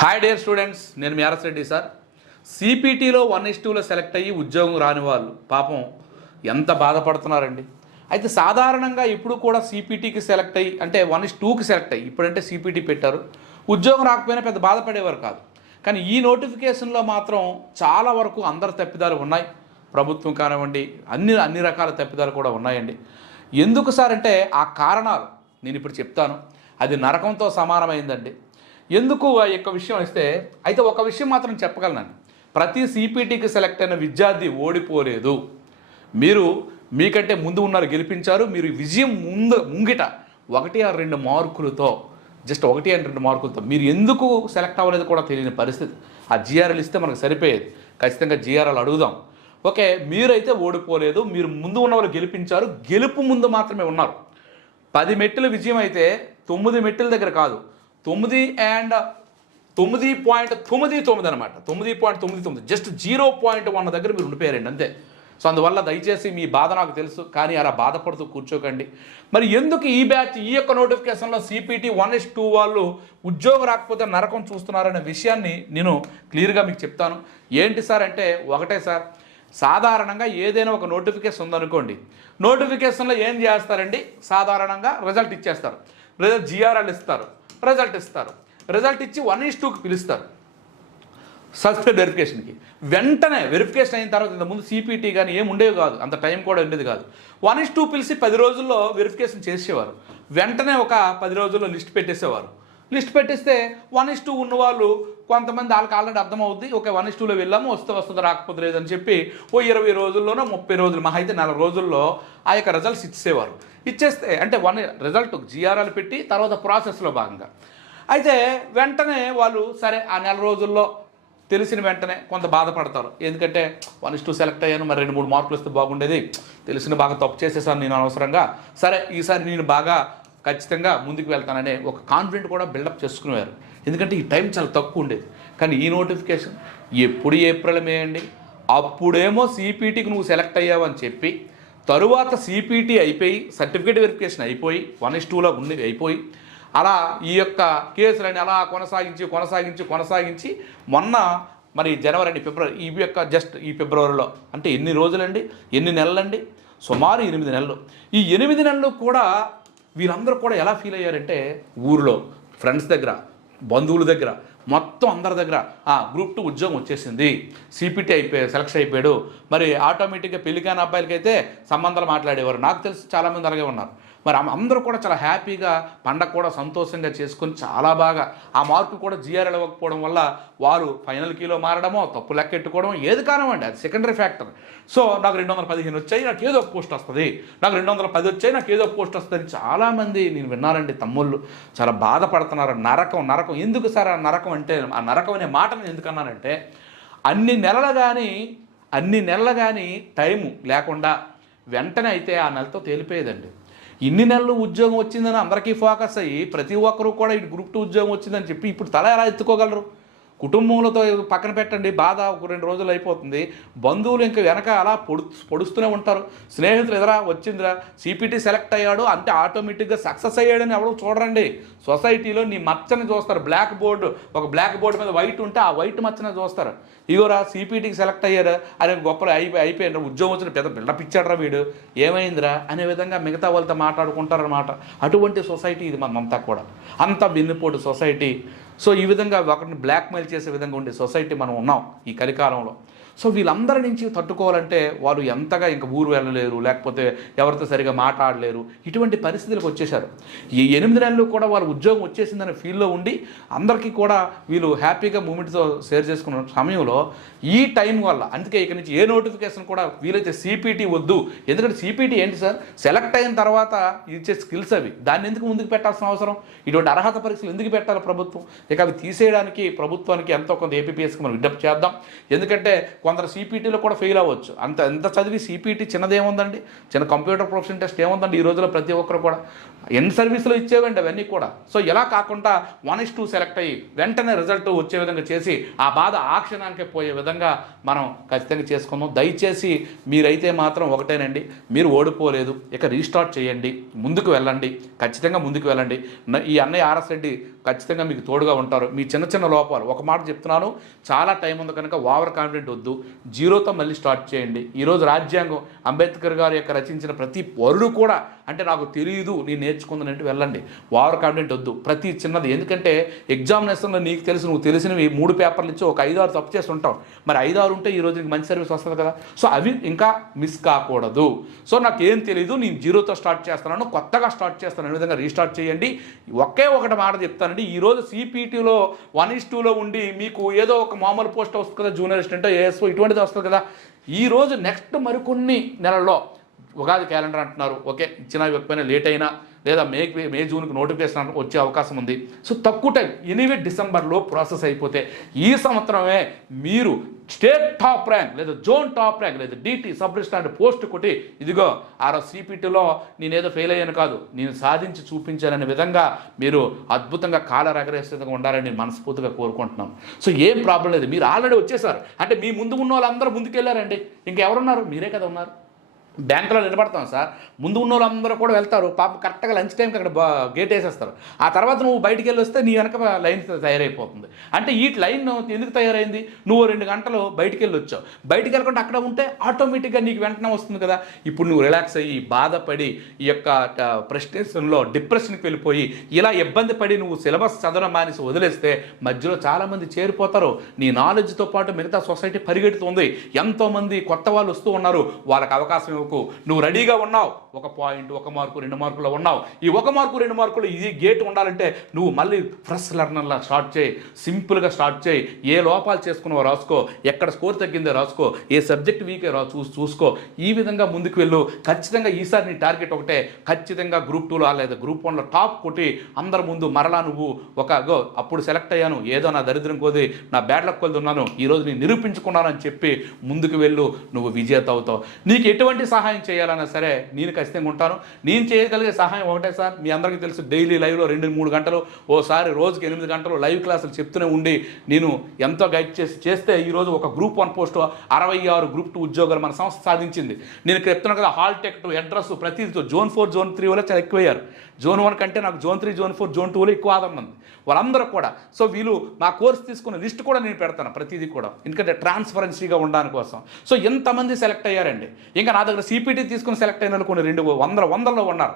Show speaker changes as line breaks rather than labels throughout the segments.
Hi dear students నేను మీరస్ Reddy sir. సిపిటీలో వన్ ఇస్ టూలో సెలెక్ట్ అయ్యి ఉద్యోగం రాని వాళ్ళు పాపం ఎంత బాధపడుతున్నారండి. అయితే సాధారణంగా ఇప్పుడు కూడా సిపిటీకి సెలెక్ట్ అయ్యి అంటే వన్ ఇస్ టూకి సెలెక్ట్ అయ్యి ఇప్పుడంటే సిపిటీ పెట్టారు. ఉద్యోగం రాకపోయినా పెద్ద బాధపడేవారు కాదు. కానీ ఈ నోటిఫికేషన్లో మాత్రం చాలా వరకు అందరి తప్పిదాలు ఉన్నాయి. ప్రభుత్వం కానివ్వండి అన్ని అన్ని రకాల తప్పిదాలు కూడా ఉన్నాయండి. ఎందుకు సార్ అంటే ఆ కారణాలు నేను ఇప్పుడు చెప్తాను. అది నరకంతో సమానమైందండి. ఎందుకు ఆ యొక్క విషయం వస్తే అయితే ఒక విషయం మాత్రం చెప్పగలను ప్రతి సిపిటీకి సెలెక్ట్ అయిన విద్యార్థి ఓడిపోలేదు. మీరు మీకంటే ముందు ఉన్నారు గెలిపించారు. మీరు విజయం ముందు ముంగిట ఒకటి ఆ రెండు మార్కులతో జస్ట్ ఒకటి అండ్ రెండు మార్కులతో మీరు ఎందుకు సెలెక్ట్ అవ్వలేదు కూడా తెలియని పరిస్థితి. ఆ జిఆర్ఎల్ ఇస్తే మనకు సరిపోయేది. ఖచ్చితంగా జిఆర్ఎల్ అడుగుదాం. ఓకే మీరైతే ఓడిపోలేదు. మీరు ముందు ఉన్న వాళ్ళు గెలిపించారు. గెలుపు ముందు మాత్రమే ఉన్నారు. పది మెట్టుల విజయం అయితే తొమ్మిది మెట్టుల దగ్గర కాదు. తొమ్మిది అండ్ తొమ్మిది పాయింట్ తొమ్మిది తొమ్మిది అనమాట తొమ్మిది పాయింట్ తొమ్మిది తొమ్మిది. జస్ట్ జీరో పాయింట్ వన్ దగ్గర మీరు ఉండిపోయారండి అంతే. సో అందువల్ల దయచేసి మీ బాధ నాకు తెలుసు కానీ అలా బాధపడుతూ కూర్చోకండి. మరి ఎందుకు ఈ బ్యాచ్ ఈ యొక్క నోటిఫికేషన్లో సిపిటి వన్ ఎస్ టూ వాళ్ళు ఉద్యోగం రాకపోతే నరకం చూస్తున్నారనే విషయాన్ని నేను క్లియర్గా మీకు చెప్తాను. ఏంటి సార్ అంటే ఒకటే సార్. సాధారణంగా ఏదైనా ఒక నోటిఫికేషన్ ఉందనుకోండి నోటిఫికేషన్లో ఏం చేస్తారండి? సాధారణంగా రిజల్ట్ ఇచ్చేస్తారు. రిజల్ట్ జిఆర్ఎల్ ఇస్తారు. రిజల్ట్ ఇస్తారు. రిజల్ట్ ఇచ్చి వన్ ఈస్ టూకి పిలుస్తారు. సస్పెండ్ వెరిఫికేషన్కి వెంటనే వెరిఫికేషన్ అయిన తర్వాత ఇంతకుముందు సిపిటీ కానీ ఏమి ఉండేవి కాదు. అంత టైం కూడా ఉండేది కాదు. వన్ ఇస్ టూ పిలిచి పది రోజుల్లో వెరిఫికేషన్ చేసేవారు. వెంటనే ఒక పది రోజుల్లో లిస్ట్ పెట్టేసేవారు. లిస్ట్ పెట్టిస్తే వన్ ఇస్ టూ ఉన్న వాళ్ళు కొంతమంది వాళ్ళకి ఆల్రెడీ అర్థమవుద్ది. ఒక వన్ ఇస్ టూలో వెళ్ళాము వస్తే వస్తుంది రాకపోతే లేదని చెప్పి ఓ ఇరవై రోజుల్లోనో ముప్పై రోజులు మహా అయితే నెల రోజుల్లో ఆ యొక్క రిజల్ట్స్ ఇచ్చేవారు ఇచ్చేస్తే అంటే వన్ రిజల్ట్ జిఆర్ఎల్ పెట్టి తర్వాత ప్రాసెస్లో భాగంగా. అయితే వెంటనే వాళ్ళు సరే ఆ నెల రోజుల్లో తెలిసిన వెంటనే కొంత బాధపడతారు. ఎందుకంటే వన్ ఇస్ టూ సెలెక్ట్ అయ్యాను మరి రెండు మూడు మార్కులు వస్తే బాగుండేది. తెలిసిన బాగా తప్పు చేసేసాను నేను అనవసరంగా. సరే ఈసారి నేను బాగా ఖచ్చితంగా ముందుకు వెళ్తాననే ఒక కాన్ఫిడెంట్ కూడా బిల్డప్ చేసుకునేవారు. ఎందుకంటే ఈ టైం చాలా తక్కువ ఉండేది. కానీ ఈ నోటిఫికేషన్ ఎప్పుడు ఏప్రిల్ మే అండి? అప్పుడేమో సిపిటీకి నువ్వు సెలెక్ట్ అయ్యావని చెప్పి తరువాత సిపిటీ అయిపోయి సర్టిఫికేట్ వెరిఫికేషన్ అయిపోయి వన్ ఇస్ టూలో ఉండి అయిపోయి అలా ఈ యొక్క కేసులని అలా కొనసాగించి కొనసాగించి కొనసాగించి మొన్న మరి జనవరి అండి ఫిబ్రవరి ఈ యొక్క జస్ట్ ఈ ఫిబ్రవరిలో అంటే ఎన్ని రోజులండి? ఎన్ని నెలలండి? సుమారు ఎనిమిది నెలలు. ఈ ఎనిమిది నెలలు కూడా వీళ్ళందరూ కూడా ఎలా ఫీల్ అయ్యారంటే ఊరిలో ఫ్రెండ్స్ దగ్గర బంధువుల దగ్గర మొత్తం అందరి దగ్గర ఆ గ్రూప్ టూ ఉద్యోగం వచ్చేసింది. సిపిటి అయిపోయి సెలక్షన్ అయిపోయాడు. మరి ఆటోమేటిక్గా పెళ్ళికాని అబ్బాయిలకైతే సంబంధాలు మాట్లాడేవారు. నాకు తెలిసి చాలామంది అలాగే ఉన్నారు. మరి అం- అందరూ కూడా చాలా హ్యాపీగా పండగ కూడా సంతోషంగా చేసుకొని చాలా బాగా. ఆ మార్కు కూడా జిఆర్ఎల్ ఇవ్వకపోవడం వల్ల వారు ఫైనల్ కీలో మారడమో తప్పు లెక్కెట్టుకోవడం ఏది కానివ్వండి అది సెకండరీ ఫ్యాక్టర్ సో నాకు రెండు వందల పదిహేను వచ్చాయి నాకు ఏదో ఒక పోస్ట్ వస్తుంది. నాకు రెండు వందల పది వచ్చాయి నాకు ఏదో ఒక పోస్ట్ వస్తుంది చాలామంది నేను విన్నానండి తమ్ముళ్ళు. చాలా బాధపడుతున్నారు. నరకం నరకం. ఎందుకు సార్ ఆ నరకం అంటే ఆ నరకం అనే మాట నేను ఎందుకన్నానంటే అన్ని నెలలు కానీ అన్ని నెలలు కానీ టైము లేకుండా వెంటనే అయితే ఆ నెలతో తేలిపోయేదండి. ఇన్ని నెలలు ఉద్యోగం వచ్చిందని అందరికీ ఫోకస్ అయ్యి ప్రతి ఒక్కరూ కూడా ఇటు గ్రూప్ టూ ఉద్యోగం వచ్చిందని చెప్పి ఇప్పుడు తల ఎలా ఎత్తుకోగలరు? కుటుంబంలోతో పక్కన పెట్టండి బాధ ఒక రెండు రోజులు అయిపోతుంది. బంధువులు ఇంకా వెనక అలా పొడు పొడుస్తూనే ఉంటారు. స్నేహితులు ఎదురా వచ్చిందిరా సిపిటి సెలెక్ట్ అయ్యాడు అంటే ఆటోమేటిక్గా సక్సెస్ అయ్యాడని ఎవరు చూడరండి. సొసైటీలో నీ మచ్చని చూస్తారు. బ్లాక్ బోర్డు ఒక బ్లాక్ బోర్డు మీద వైట్ ఉంటే ఆ వైట్ మచ్చని చూస్తారు. ఇగోరా సిపిటికి సెలెక్ట్ అయ్యారు. అనే గొప్పలు అయిపోయి అయిపోయిన ఉద్యోగం వచ్చిన పెద్ద బిల్డప్ ఇచ్చాడరా వీడు. ఏమైందిరా? అనే విధంగా మిగతా వాళ్ళతో మాట్లాడుకుంటారనమాట అటువంటి సొసైటీ ఇది మనమంతా కూడా. అంత వెన్నుపోటు సొసైటీ సో ఈ విధంగా ఒకరిని బ్లాక్మెయిల్ చేసే విధంగా ఉండే సొసైటీ మనం ఉన్నాం ఈ కలికాలంలో. సో వీళ్ళందరి నుంచి తట్టుకోవాలంటే వాళ్ళు ఎంతగా ఇంకా ఊరు వెళ్ళలేరు లేకపోతే ఎవరితో సరిగా మాట్లాడలేరు. ఇటువంటి పరిస్థితులకు వచ్చేసారు ఈ ఎనిమిది నెలలు కూడా వాళ్ళ ఉద్యోగం వచ్చేసిందనే ఫీల్లో ఉండి అందరికీ కూడా వీళ్ళు హ్యాపీగా మూమెంట్తో షేర్ చేసుకున్న సమయంలో ఈ టైం వల్ల అందుకే ఇక నుంచి ఏ నోటిఫికేషన్ కూడా వీలైతే సిపిటీ వద్దు. ఎందుకంటే సిపిటీ ఏంటి సార్? సెలెక్ట్ అయిన తర్వాత ఇచ్చే స్కిల్స్ అవి. దాన్ని ఎందుకు ముందుకు పెట్టాల్సిన అవసరం? ఇటువంటి అర్హత పరీక్షలు ఎందుకు పెట్టాలి ప్రభుత్వం? ఇక అవి తీసేయడానికి ప్రభుత్వానికి ఎంతో కొంత ఏపీఎస్కి మనం విజ్ఞప్తి చేద్దాం. ఎందుకంటే కొందరు సిపిటీలో కూడా ఫెయిల్ అవ్వచ్చు. అంత ఎంత చదివి సిపిటీ చిన్నదేముందండి? చిన్న కంప్యూటర్ ప్రొఫెషన్ టెస్ట్ ఏముందండి ఈ రోజుల్లో ప్రతి ఒక్కరు కూడా? ఎన్ సర్వీస్లో ఇచ్చేవండి అవన్నీ కూడా. సో ఇలా కాకుండా వన్ ఇస్ టూ సెలెక్ట్ అయ్యి వెంటనే రిజల్ట్ వచ్చే విధంగా చేసి ఆ బాధ ఆ క్షణానికే పోయే విధంగా మనం ఖచ్చితంగా చేసుకుందాం. దయచేసి మీరైతే మాత్రం ఒకటేనండి. మీరు ఓడిపోలేదు. ఇక రీస్టార్ట్ చేయండి. ముందుకు వెళ్ళండి. ఖచ్చితంగా ముందుకు వెళ్ళండి. ఈ అన్నయ్య ఆర్ఎస్ రెడ్డి ఖచ్చితంగా మీకు తోడుగా ఉంటారు. మీ చిన్న చిన్న లోపాలు. ఒక మాట చెప్తున్నాను. చాలా టైం ఉంది కనుక ఓవర్ కాన్ఫిడెంట్ వద్దు. జీరోతో మళ్ళీ స్టార్ట్ చేయండి. ఈరోజు రాజ్యాంగం అంబేద్కర్ గారి యొక్క రచించిన ప్రతి వరుడు కూడా అంటే నాకు తెలియదు నేను నేర్చుకుందానంటే వెళ్ళండి. ఓవర్ కాన్ఫిడెంట్ వద్దు. ప్రతి చిన్నది. ఎందుకంటే ఎగ్జామినేషన్లో నీకు తెలుసు నువ్వు తెలిసినవి మూడు పేపర్లు ఇచ్చి ఒక ఐదు ఆరు తప్పు చేసి ఉంటావు. మరి ఐదు ఆరు ఉంటే ఈ రోజు నీకు మంచి సర్వీస్ వస్తుంది కదా. సో అవి ఇంకా మిస్ కాకూడదు. సో నాకు ఏం తెలియదు నేను జీరోతో స్టార్ట్ చేస్తున్నాను కొత్తగా స్టార్ట్ చేస్తాను అనే విధంగా రీస్టార్ట్ చేయండి. ఒకే ఒకటి మాట చెప్తానండి. ఈరోజు సిపిటీలో వన్ ఇస్ టూలో ఉండి మీకు ఏదో ఒక మామూలు పోస్ట్ వస్తుంది కదా జూనియర్ అసిస్టెంట్ ఏఎస్ఓ ఇటువంటిది వస్తుంది కదా. ఈరోజు నెక్స్ట్ మరికొన్ని నెలల్లో ఉగాది క్యాలెండర్ అంటున్నారు. ఓకే ఇచ్చిన ఇవ్వకపోయినా లేట్ అయినా లేదా మే మే జూన్కి నోటిఫికేషన్ వచ్చే అవకాశం ఉంది. సో తక్కువ టైం ఎనీవే డిసెంబర్లో ప్రాసెస్ అయిపోతే ఈ సంవత్సరమే మీరు స్టేట్ టాప్ ర్యాంక్ లేదా జోన్ టాప్ ర్యాంక్ లేదా డిటి సబ్ రిజిస్టార్ పోస్ట్ కొట్టి ఇదిగో ఆ సీపీటీలో సిపిటీలో నేనేదో ఫెయిల్ అయ్యాను కాదు నేను సాధించి చూపించాననే విధంగా మీరు అద్భుతంగా కాల రగరేస్తుందిగా ఉండాలని నేను మనస్ఫూర్తిగా కోరుకుంటున్నాను సో ఏం ప్రాబ్లం లేదు. మీరు ఆల్రెడీ వచ్చేసారు. అంటే మీ ముందు ఉన్న వాళ్ళందరూ ముందుకెళ్ళారండి. ఇంకెవరున్నారు? మీరే కదా ఉన్నారు. బ్యాంకులో నిలబడతాం సార్. ముందు ఉన్న వాళ్ళందరూ కూడా వెళ్తారు. పాప కరెక్ట్గా లంచ్ టైంకి అక్కడ గేట్ వేసేస్తారు. ఆ తర్వాత నువ్వు బయటికి వెళ్ళి వస్తే నీ వెనక లైన్ తయారైపోతుంది. అంటే ఈ లైన్ ఎందుకు తయారైంది? నువ్వు రెండు గంటలు బయటికి వెళ్ళి వచ్చావు. బయటికి వెళ్ళకుండా అక్కడ ఉంటే ఆటోమేటిక్గా నీకు వెంటనే వస్తుంది కదా. ఇప్పుడు నువ్వు రిలాక్స్ అయ్యి బాధపడి ఈ యొక్క ప్రెస్టేషన్లో డిప్రెషన్కి వెళ్ళిపోయి ఇలా ఇబ్బంది పడి నువ్వు సిలబస్ చదవడం మానేసి వదిలేస్తే మధ్యలో చాలామంది చేరిపోతారు. నీ నాలెడ్జ్తో పాటు మిగతా సొసైటీ పరిగెడుతుంది. ఎంతోమంది కొత్త వాళ్ళు వస్తూ ఉన్నారు. వాళ్ళకి అవకాశం కొరకు నువ్వు రెడీగా ఉన్నావు. ఒక పాయింట్ ఒక మార్కు రెండు మార్కులో ఉన్నావు. ఈ ఒక మార్కు రెండు మార్కులు ఇది గేట్ ఉండాలంటే నువ్వు మళ్ళీ ఫ్రెష్ లెర్నర్లా స్టార్ట్ చేయి. సింపుల్గా స్టార్ట్ చేయి. ఏ లోపాలు చేసుకున్నావో రాసుకో. ఎక్కడ స్కోర్ తగ్గిందో రాసుకో. ఏ సబ్జెక్ట్ వీకే రా చూసి చూసుకో. ఈ విధంగా ముందుకు వెళ్ళు. ఖచ్చితంగా ఈసారి నీ టార్గెట్ ఒకటే. ఖచ్చితంగా గ్రూప్ టూలో లేదా గ్రూప్ వన్లో టాప్ కొట్టి అందరి ముందు మరలా నువ్వు ఒక గో అప్పుడు సెలెక్ట్ అయ్యాను. ఏదో నా దరిద్రం కోది నా బ్యాడ్ లక్ కొద్ది ఉన్నాను. ఈరోజు నేను నిరూపించుకున్నానని చెప్పి ముందుకు వెళ్ళు. నువ్వు విజేత అవుతావు. నీకు ఎటువంటి సహాయం చేయాలన్నా సరే నేను ఖచ్చితంగా ఉంటాను. నేను చేయగలిగే సహాయం ఒకటే సార్. మీ అందరికీ తెలుసు డైలీ లైవ్లో రెండు మూడు గంటలు ఓసారి రోజుకి ఎనిమిది గంటలు లైవ్ క్లాసులు చెప్తూనే ఉండి నేను ఎంతో గైడ్ చేసి చేస్తే ఈరోజు ఒక గ్రూప్ వన్ పోస్ట్ అరవై ఆరు గ్రూప్ టూ ఉద్యోగాలు మన సంస్థ సాధించింది. నేను చెప్తున్నాను కదా హాల్ టెక్ అడ్రస్ ప్రతి జోన్ ఫోర్ జోన్ త్రీ వల్ల చాలా ఎక్కువయ్యారు. జోన్ వన్ కంటే నాకు zone three zone four zone టూలో ఎక్కువ ఆదాయం ఉంది. వాళ్ళందరూ కూడా. సో వీళ్ళు మా కోర్స్ తీసుకున్న లిస్ట్ కూడా నేను పెడతాను ప్రతిదీ కూడా. ఎందుకంటే ట్రాన్స్పరెన్సీగా ఉండడానికి కోసం. సో ఎంతమంది సెలెక్ట్ అయ్యారండి? ఇంకా నా దగ్గర సిపిటీ తీసుకుని సెలెక్ట్ అయిన వాళ్ళు కొన్ని రెండు వందల వందల్లో ఉన్నారు.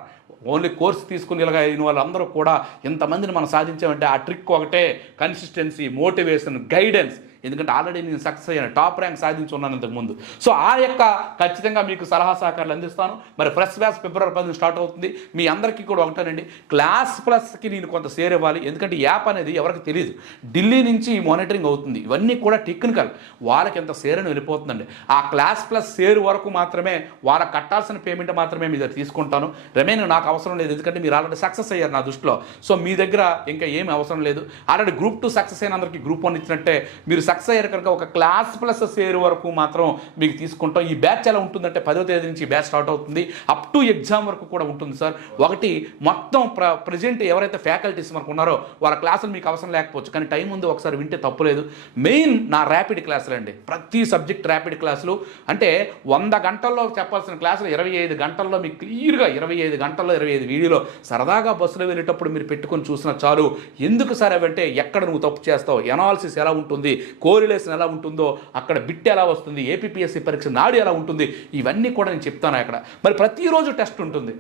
ఓన్లీ కోర్స్ తీసుకుని ఇలాగ అయిన వాళ్ళందరూ కూడా ఎంతమందిని మనం సాధించామంటే ఆ ట్రిక్ ఒకటే. Consistency motivation guidance. ఎందుకంటే ఆల్రెడీ నేను సక్సెస్ అయ్యాను టాప్ ర్యాంక్ సాధించి ఉన్నాను ముందు. సో ఆ యొక్క ఖచ్చితంగా మీకు సలహా సహకారాలు అందిస్తాను. మరి ఫ్రెష్ క్లాస్ ఫిబ్రవరి పది స్టార్ట్ అవుతుంది. మీ అందరికీ కూడా ఒకటేనండి క్లాస్ ప్లస్కి నేను కొంత షేర్ ఇవ్వాలి. ఎందుకంటే యాప్ అనేది ఎవరికి తెలియదు ఢిల్లీ నుంచి మానిటరింగ్ అవుతుంది. ఇవన్నీ కూడా టెక్నికల్ వాళ్ళకి ఎంత షేర్ అని వెళ్ళిపోతుందండి. ఆ క్లాస్ ప్లస్ షేర్ వరకు మాత్రమే వాళ్ళకి కట్టాల్సిన పేమెంట్ మాత్రమే మీ దగ్గర తీసుకుంటాను. రిమైన్ నాకు అవసరం లేదు. ఎందుకంటే మీరు ఆల్రెడీ సక్సెస్ అయ్యారు నా దృష్టిలో. సో మీ దగ్గర ఇంకా ఏమి అవసరం లేదు. ఆల్రెడీ గ్రూప్ టూ సక్సెస్ అయిన అందరికీ గ్రూప్ వన్ ఇచ్చినట్టే మీరు సక్సెస్ అయ్యారు కనుక ఒక క్లాస్ ప్లస్ షేర్ వరకు మాత్రం మీకు తీసుకుంటాం. ఈ బ్యాచ్ ఎలా ఉంటుందంటే పదో తేదీ నుంచి బ్యాచ్ స్టార్ట్ అవుతుంది. అప్ టు ఎగ్జామ్ వరకు కూడా ఉంటుంది సార్. ఒకటి మొత్తం ప్ర ప్రజెంట్ ఎవరైతే ఫ్యాకల్టీస్ మనకు ఉన్నారో వాళ్ళ క్లాసులు మీకు అవసరం లేకపోవచ్చు. కానీ టైం ఉంది ఒకసారి వింటే తప్పులేదు. మెయిన్ నా ర్యాపిడ్ క్లాసులు అండి. ప్రతి సబ్జెక్ట్ ర్యాపిడ్ క్లాసులు అంటే వంద గంటల్లో చెప్పాల్సిన క్లాసులు ఇరవై ఐదు గంటల్లో మీకు క్లియర్గా ఇరవై ఐదు గంటల్లో ఇరవై ఐదు వీడియోలో సరదాగా బస్సులో వెళ్ళేటప్పుడు మీరు పెట్టుకొని చూసిన చాలు. ఎందుకు సార్ అవంటే ఎక్కడ నువ్వు తప్పు చేస్తావు? ఎనాలిసిస్ ఎలా ఉంటుంది? కోరిలేషన్ ఎలా ఉంటుందో అక్కడ బిట్ ఎలా వస్తుంది ఏపీఎస్సీ పరీక్ష నాడు ఎలా ఉంటుంది ఇవన్నీ కూడా నేను చెప్తాను అక్కడ. మరి ప్రతిరోజు టెస్ట్ ఉంటుంది.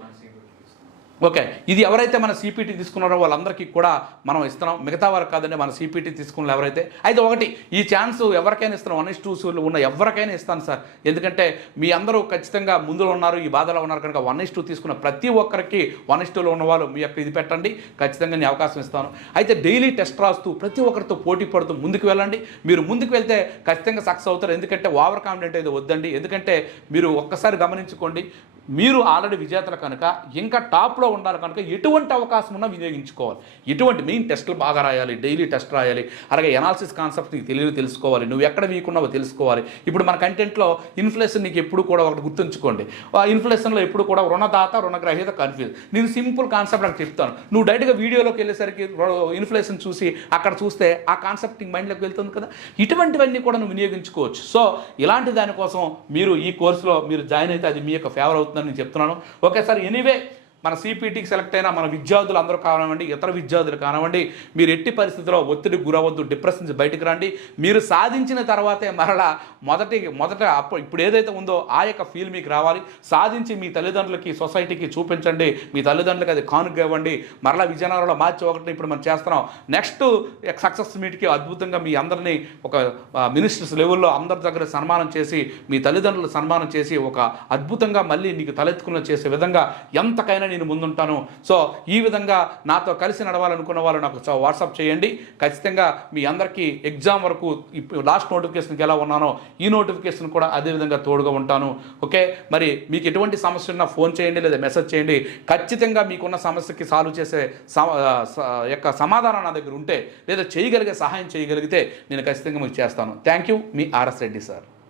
ఓకే ఇది ఎవరైతే మన సిపిటీ తీసుకున్నారో వాళ్ళందరికీ కూడా మనం ఇస్తున్నాం. మిగతా వారు కాదండి మన సిపిటీ తీసుకున్న ఎవరైతే. అయితే ఒకటి ఈ ఛాన్స్ ఎవరికైనా ఇస్తున్నాం. వన్ ఇస్ టూ ఉన్న ఎవరికైనా ఇస్తాను సార్. ఎందుకంటే మీ అందరూ ఖచ్చితంగా ముందులో ఉన్నారు ఈ బాధలో ఉన్నారు. కనుక వన్ ఇస్ టూ తీసుకున్న ప్రతి ఒక్కరికి వన్ ఇస్ టూలో ఉన్న వాళ్ళు మీ యొక్క ఇది పెట్టండి. ఖచ్చితంగా నేను అవకాశం ఇస్తాను. అయితే డైలీ టెస్ట్ రాస్తూ ప్రతి ఒక్కరితో పోటీ పడుతూ ముందుకు వెళ్ళండి. మీరు ముందుకు వెళ్తే ఖచ్చితంగా సక్సెస్ అవుతారు. ఎందుకంటే ఓవర్ కాన్ఫిడెంట్ అయితే వద్దండి. ఎందుకంటే మీరు ఒక్కసారి గమనించుకోండి. మీరు ఆల్రెడీ విజేతలు కనుక ఇంకా టాప్లో ఉండాలి కనుక ఎటువంటి అవకాశం ఉన్నా వినియోగించుకోవాలి. ఎటువంటి మెయిన్ టెస్టులు బాగా రాయాలి డైలీ టెస్ట్ రాయాలి అలాగే ఎనాలిసిస్ కాన్సెప్ట్ నీకు తెలియదు తెలుసుకోవాలి నువ్వు ఎక్కడ వీకున్నావో తెలుసుకోవాలి. ఇప్పుడు మన కంటెంట్లో ఇన్ఫ్లేషన్ నీకు ఎప్పుడు కూడా ఒకటి గుర్తుంచుకోండి. ఆ ఇన్ఫ్లేషన్లో ఎప్పుడు కూడా రుణదాత రుణగ్రహీత కన్ఫ్యూజ్ నేను సింపుల్ కాన్సెప్ట్ నాకు చెప్తాను. నువ్వు డైరెక్ట్గా వీడియోలోకి వెళ్ళేసరికి ఇన్ఫ్లేషన్ చూసి అక్కడ చూస్తే ఆ కాన్సెప్ట్ నీ మైండ్లోకి వెళ్తుంది కదా? ఇటువంటివన్నీ కూడా నువ్వు వినియోగించుకోవచ్చు. సో ఇలాంటి దానికోసం మీరు ఈ కోర్సులో మీరు జాయిన్ అయితే అది మీ యొక్క ఫేవర్ అవుతుంది నేను చెప్తున్నాను. ఓకే సార్ ఎనీవే మన సిపిటికి సెలెక్ట్ అయిన మన విద్యార్థులు అందరూ కానివ్వండి ఇతర విద్యార్థులు కానివ్వండి మీరు ఎట్టి పరిస్థితిలో ఒత్తిడి గురవద్దు డిప్రెషన్ నుంచి బయటకు రండి. మీరు సాధించిన తర్వాతే మరలా మొదటి మొదట అప్పుడు ఇప్పుడు ఏదైతే ఉందో ఆ యొక్క ఫీల్ మీకు రావాలి. సాధించి మీ తల్లిదండ్రులకి సొసైటీకి చూపించండి. మీ తల్లిదండ్రులకి అది కానుక ఇవ్వండి మరలా విజయనగరంలో మార్చి ఒకటి ఇప్పుడు మనం చేస్తున్నాం. నెక్స్ట్ సక్సెస్ మీట్కి అద్భుతంగా మీ అందరినీ ఒక మినిస్టర్స్ లెవెల్లో అందరి దగ్గర సన్మానం చేసి మీ తల్లిదండ్రులు సన్మానం చేసి ఒక అద్భుతంగా మళ్ళీ నీకు తలెత్తుకున్న చేసే విధంగా ఎంతకైనా నేను ముందుంటాను. సో ఈ విధంగా నాతో కలిసి నడవాలనుకున్న వాళ్ళు నాకు వాట్సాప్ చేయండి. ఖచ్చితంగా మీ అందరికీ ఎగ్జామ్ వరకు లాస్ట్ నోటిఫికేషన్కి ఎలా ఉన్నానో ఈ నోటిఫికేషన్ కూడా అదే విధంగా తోడుగా ఉంటాను. ఓకే? మరి మీకు ఎటువంటి సమస్య ఉన్నా ఫోన్ చేయండి లేదా మెసేజ్ చేయండి. ఖచ్చితంగా మీకున్న సమస్యకి సాల్వ్ చేసే స- యొక్క సమాధానం నా దగ్గర ఉంటే లేదా చేయగలిగే సహాయం చేయగలిగితే నేను ఖచ్చితంగా మీకు చేస్తాను. Thank you. Me RS Reddy sir.